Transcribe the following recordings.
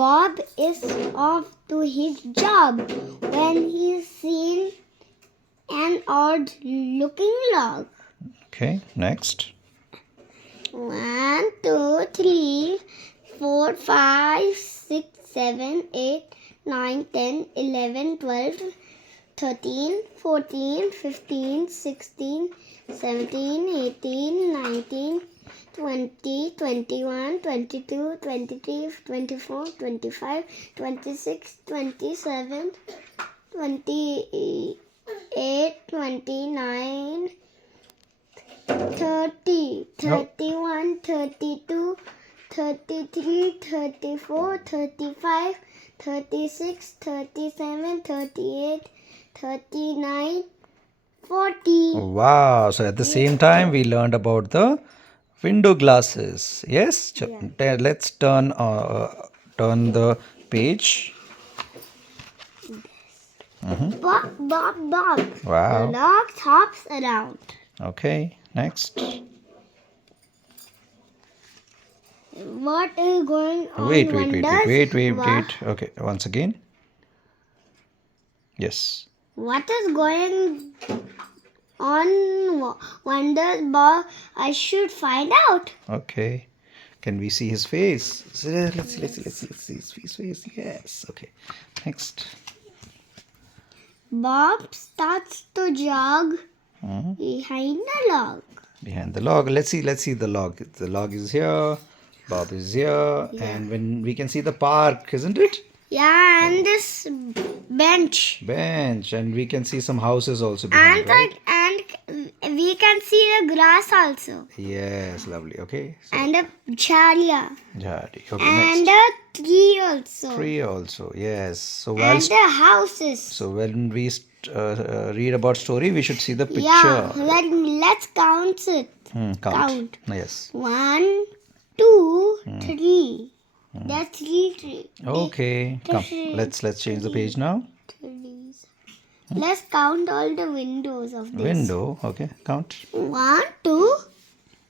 Bob is off to his job when he's seen an odd-looking log. Okay, next. 1, 2, 3, 4, 5, 6, 7, 8, 9, 10, 11, 12, 13, 14, 15, 16, 17, 18, 19, 20, 21, 22, 23, 24, 25, 26, 27, 28, 29, 30, 31, 32, 33, 34, 35, 36, 37, 38, 39, 40. Wow, so at the same time we learned about the window glasses. Yes, let's turn the page. Bob, Bob, Bob. Wow. The log hops around. Okay, next. What is going on? Wait. Wonders? Okay, once again. Yes. What is going on? Wonders, Bob. I should find out. Okay. Can we see his face? Let's see his face. Yes. Okay. Next. Bob starts to jog Mhm. behind the log. Behind the log. Let's see the log. The log is here. Bob is here. And when we can see the park, isn't it? Yeah, and this bench. Bench. And we can see some houses also behind, right? And we can see the grass also. Yes, lovely. Okay. So, And a chariot. Jadi. Okay, And next. a tree also. Tree also. Yes. So And whilst the houses. so when we read about story, we should see the picture. Yeah, let's count it. Count. Yes. 1, 2, 3. That's three. Okay. Come. Let's change the page now. Trees. Let's count all the windows of this. Window. Okay. Count. 1, 2,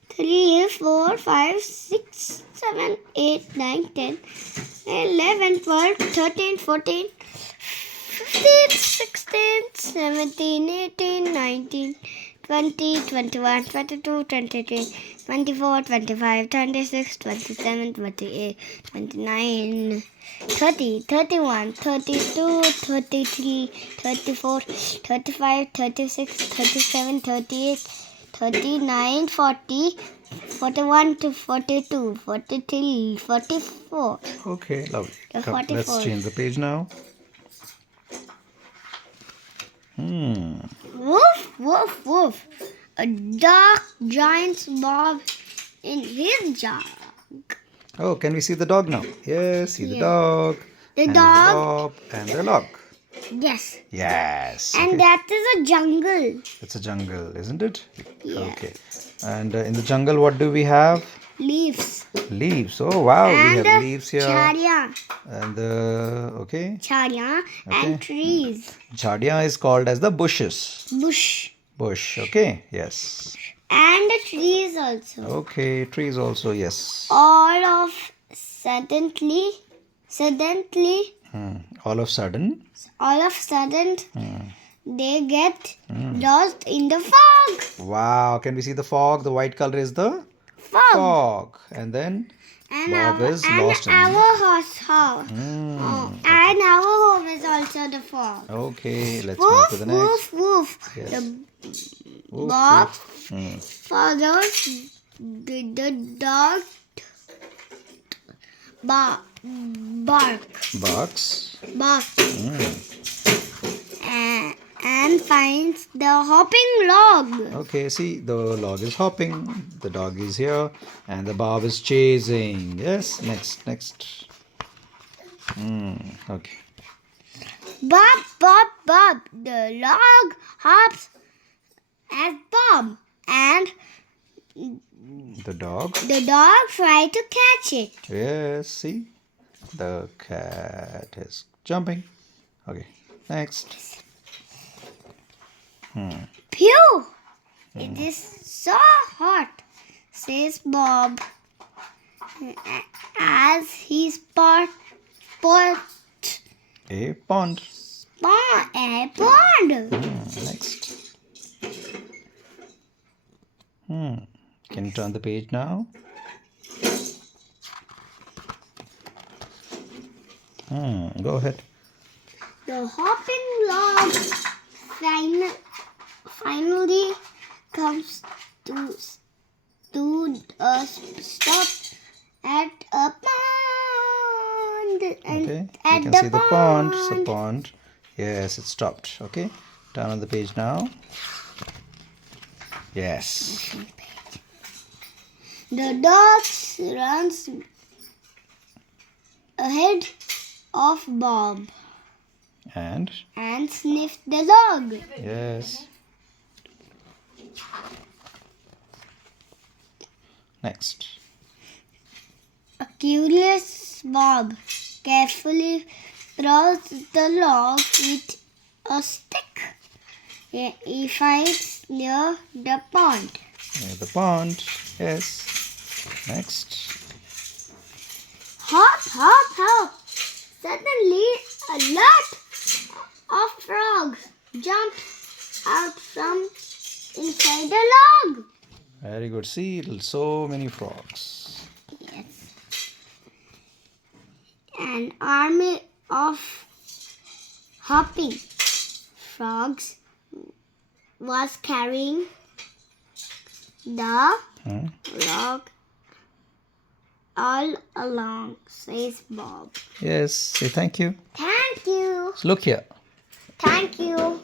3, 4, 5, 6, 7, 8, 9, 10, 11, 12, 13, 14, 15, 16, 17, 18, 19, 20, 21, 22, 23, 24, 25, 26, 27, 28, 29, 30, 31, 32, 33, 34, 35, 36, 37, 38, 39, 40, 41 to 42, 43, 44. Okay. Lovely. The Come, let's 44. change the page now. Woof, woof, woof. A dark giant Bob in his jug. Oh, can we see the dog now? Yes. See the Yeah. dog. The and dog. The Bob and the log. Yes. Yes. And Okay. that is a jungle. It's a jungle, isn't it? Yeah. Okay. And in the jungle, what do we have? Leaves. Leaves. Oh wow, we And have leaves here. Charia. And the okay, Charia and trees. Jhadia is called as the bushes. Bush. Bush. Okay. Yes. And the trees also. Okay. Trees also. Yes. All of sudden, All of sudden. they get lost in the fog. Wow. Can we see the fog? The white color is the Fog. fog. And then And Bob is and lost in our house. Mm, And our home is also the fog. okay. Let's move to the next. Woof, woof. Yes. The Woof, Bob woof. Mm. follows the dog bark. Barks. And finds the hopping log. Okay, see, the log is hopping, the dog is here, and the Bob is chasing. Yes, next. Okay. Bob. The log hops as Bob, and The dog. Tries to catch it. Yes, see, the cat is jumping. Okay, next. Phew! It is so hot, says Bob, as he pot. A pond. A pond. Next. Can you turn the page now? Go ahead. The hopping log finally comes to a stop at a pond. And Okay. at You can the see the pond. It's a pond. Yes, it stopped. Okay. Turn on the page now. Yes. The dog runs ahead of Bob And sniffed the log. yes. Next. A curious Bob carefully prods the log with a stick. He finds near the pond. Near the pond. Yes. Next. Hop, hop, hop! Suddenly, a lot of frogs jumped out from inside the log. Very good. See, so many frogs. Yes. An army of hopping frogs was carrying the Hmm. log all along, says Bob. Yes. Say thank you. Thank you. So look here. Thank you.